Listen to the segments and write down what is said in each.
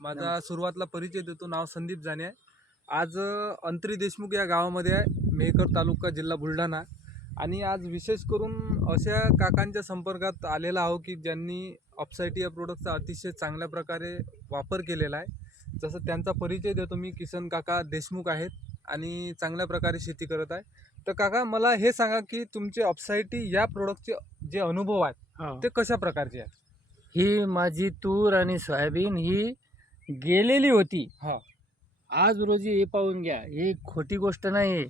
माझा सुरुवातीला परिचय देतो. नाव संदीप जाने आहे. आज अंतरी देशमुख या गावामध्ये आहे, मेहकर तालुका, जिल्हा बुलढाणा. आणि आज विशेष करून अशा काकांच्या संपर्कात आलेला आहो की ज्यांनी ऑप्सायटी या प्रोडक्टचा अतिशय चांगल्या प्रकारे वापर केलेला आहे. जसं त्यांचा परिचय देतो मी. किसन काका देशमुख आहेत आणि चांगल्या प्रकारे शेती करत आहे. तर काका, मला हे सांगा की तुमचे ऑप्सायटी या प्रोडक्टचे जे अनुभव आहेत ते कशा प्रकारचे आहेत? ही माझी तूर आणि सोयाबीन ही गेलेली होती. हा. आज रोजी हे पाहून घ्या, ही खोटी गोष्ट नाही.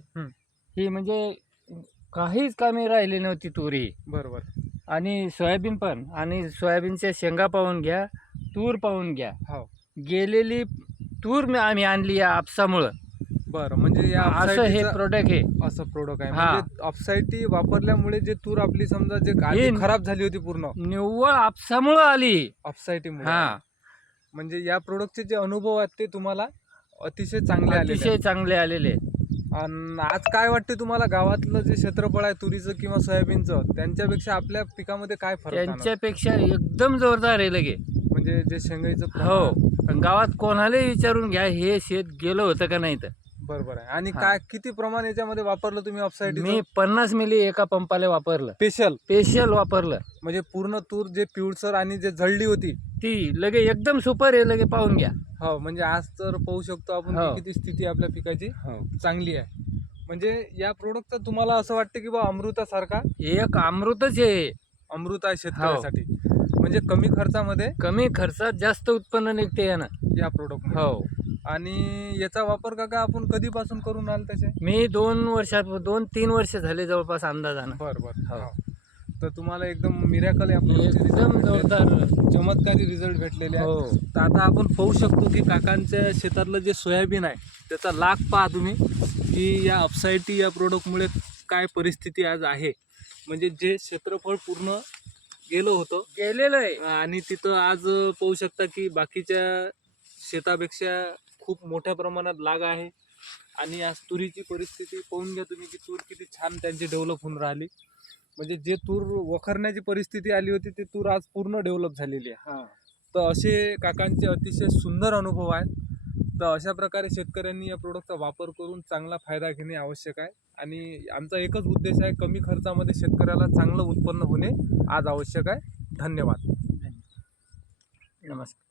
ही म्हणजे काहीच कामी राहिली नव्हती तूर ही. बरोबर. आणि सोयाबीन पण, आणि सोयाबीनच्या शेंगा पाहून घ्या, तूर पाहून घ्या. हो. गेलेली तूर आम्ही आणली या आपसामुळं. बरं, म्हणजे या असं हे प्रोडक्ट आहे. असं प्रोडक्ट आहे. हा. म्हणजे ऑप्सायटी वापरल्यामुळे जे तूर आपली समजा जे आधी हे खराब झाली होती पूर्ण निव्वळ आपसामुळं आली. ऑप्सायटीमुळे. हा, म्हणजे या प्रोडक्टचे जे अनुभव आहेत ते तुम्हाला अतिशय चांगले आलेले अतिशय चांगले आलेले. आहेत. आणि आज काय वाटते तुम्हाला, गावातलं जे क्षेत्रफळ आहे तुरीचं किंवा सोयाबीनचं, त्यांच्यापेक्षा आपल्या पिकामध्ये काय फरक जाणवतो? त्यांच्यापेक्षा एकदम जोरदार आहे लगे. म्हणजे जे शेंगाईचं हो, गावात कोणालाही विचारून घ्या, हे शेत गेलं होतं का नाही तर. बरोबर आहे. आणि हा. काय किती प्रमाण याच्यामध्ये वापरलं तुम्ही ऑप्सायटी? मी 50 मिली एका पंपाला वापरलं. स्पेशल वापरलं. म्हणजे पूर्ण तूर जे पिवळसर आणि जे जळली होती ती लगे एकदम सुपर आहे, लगे पाहून घ्या. हो. म्हणजे आज तर पाहू शकतो आपण हो. की किती स्थिती आपल्या पिकाची हो. चांगली आहे. म्हणजे या प्रोडक्टचा तुम्हाला असं वाटतं की बा अमृतासारखा एक अमृतच आहे. अमृत आहे शेतकऱ्यासाठी. म्हणजे कमी खर्चामध्ये कमी खर्चात जास्त उत्पन्न निघते यानं. या प्रोडक्ट. हो. आणि याचा वापर काका आपण कधीपासून करून आल त्याचे? मी 2-3 वर्ष झाले जवळपास अंदाजानं. बरं. हो. तर तुम्हाला एकदम मिरॅकल एकदम जोरदार. चमत्कारी रिझल्ट भेटलेले आहे. हो. तर आता आपण पाहू शकतो की काकांच्या शेतातलं जे सोयाबीन आहे त्याचा लाग पहा तुम्ही की या ऑप्सायटी या प्रोडक्टमुळे काय परिस्थिती आज आहे. म्हणजे जे क्षेत्रफळ पूर्ण गेलेलं आहे आणि तिथं आज पाहू शकता की बाकीच्या शेतापेक्षा खूप मोठ्या प्रमाणात लाग आहे. आणि आज तुरीची परिस्थिती पाहून घ्या तुम्ही की तूर किती छान त्यांची डेव्हलप होऊन राहिली. म्हणजे जे तूर वखरण्याची परिस्थिती आली होती ती तूर आज पूर्ण डेव्हलप झालेली आहे. तर असे काकांचे अतिशय सुंदर अनुभव आहेत. तर अशा प्रकारे शेतकऱ्यांनी या प्रोडक्टचा वापर करून चांगला फायदा घेणे आवश्यक आहे. आणि आमचा एकच उद्देश आहे, कमी खर्चामध्ये शेतकऱ्याला चांगलं उत्पन्न होणे आज आवश्यक आहे. धन्यवाद. नमस्कार.